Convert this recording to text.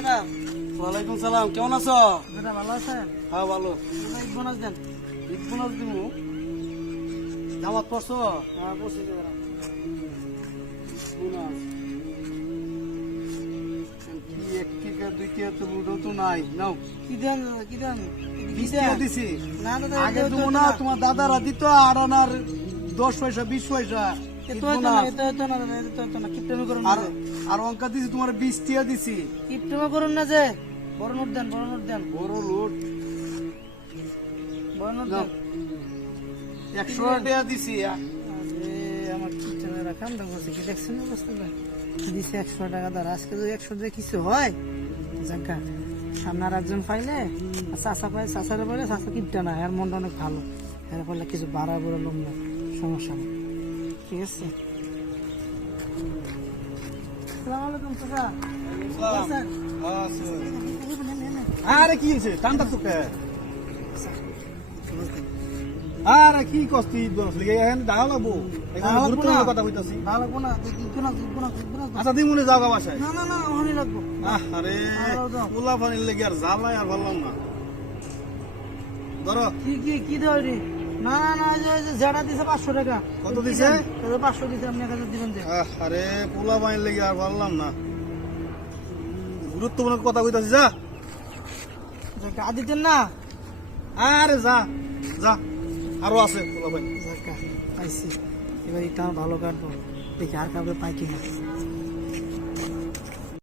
Madam. ওয়ালাইকুম সালাম, কেমন আছো? ম্যাডাম ভালো আছেন? হ্যাঁ ভালো। ঈদ বোনাস দেন। ঈদ বোনাস দিব, দাওয়াত পড়ছো? হ্যাঁ বসে ম্যাডাম। বোনাস কি, এক টিকা দুই টিকা তো লুডো তো নাই, নাও। কি দেন কি দেন? কি 20 টাকা দেন? দিছি। না দাদা আগে দেবো না, তোমার দাদারা দিত আর আনার 10 পয়সা 20 পয়সা ঈদ বোনাস। কিপটেমি করুন না আর যে। আর অঙ্কা দিছি তোমার 20 টাকা দিছি। কিপটেমি করুন না যে। বড় নোট দেন, বড় নোট দেন, বড় লুট বড় নোট নাও। দেন। 100 টাকা দিছি। আরে আমার কিপটেমি রাখান তো বলছে কি দেখছেন অবস্থাটা? দিছে 100 টাকা ধর, আজকে যদি 100 দিয়ে কিছু হয় জায়গা সামনে আর একজন পাইলে চাষা পাই, চাষারে পাইলে চাষা কিপটা না, এর মনটা অনেক ভালো, এর ফলে কিছু বাড়া বড় লোক না, সমস্যা নেই, ঠিক আছে। আসসালামু আলাইকুম চাচা। সালাম। আছেন? আরে কি হয়েছে, টানটা তোকে? আরে কি কষ্ট, ঈদ বোনাস লিগে এখন দাও লাগবো, এখন দাও লাগবো গুরুত্বপূর্ণ না। কথা কইতাছি। ভালো লাগবো না, দেখবো না, দেখবো না, দেখবো না। আচ্ছা দিমুনে যাও গা বাসায়। না না না, ওখানে লাগবো। আরে দাও, দাও। পোলা পানির লেগে আর জ্বালাই আর ভাবলাম না। ধরো। কি কি কি দেওয়া রে? না না না, যেটা দিছে 500 টাকা। কত দিছে? 500 দিছে, আপনি 1000 দিবেন যে। আরে পোলা পানির লেগে আর ভাবলাম না, গুরুত্বপূর্ণ কথা কইতাছি, যা। জায়গা দিতেন না? আরে যা যা, আরো আছে পোলা পানি। জায়গা পাইছি, এবার এটা ভালো কাটবো, দেখি আর কাউকে পাই কিনা।